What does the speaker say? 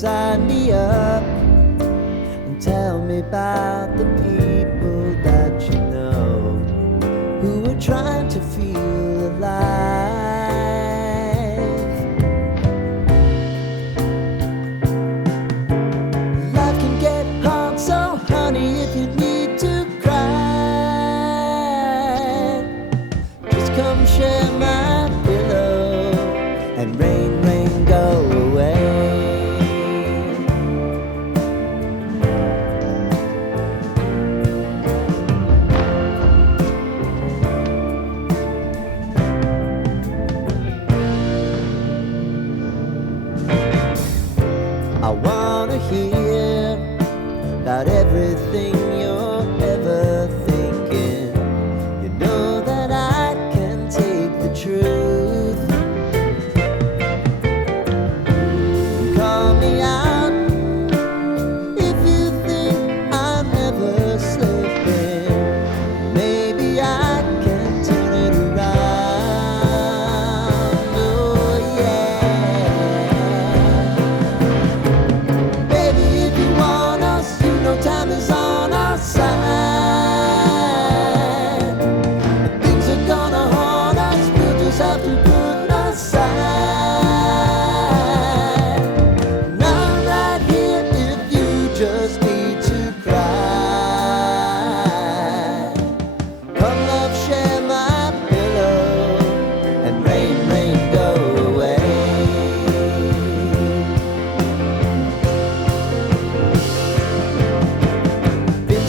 sign me up and tell me about the people that you know who are trying to feel alive. Life can get hard, so honey, if you need to cry, just come share my pillow and rain, rain, go away. I wanna hear about everything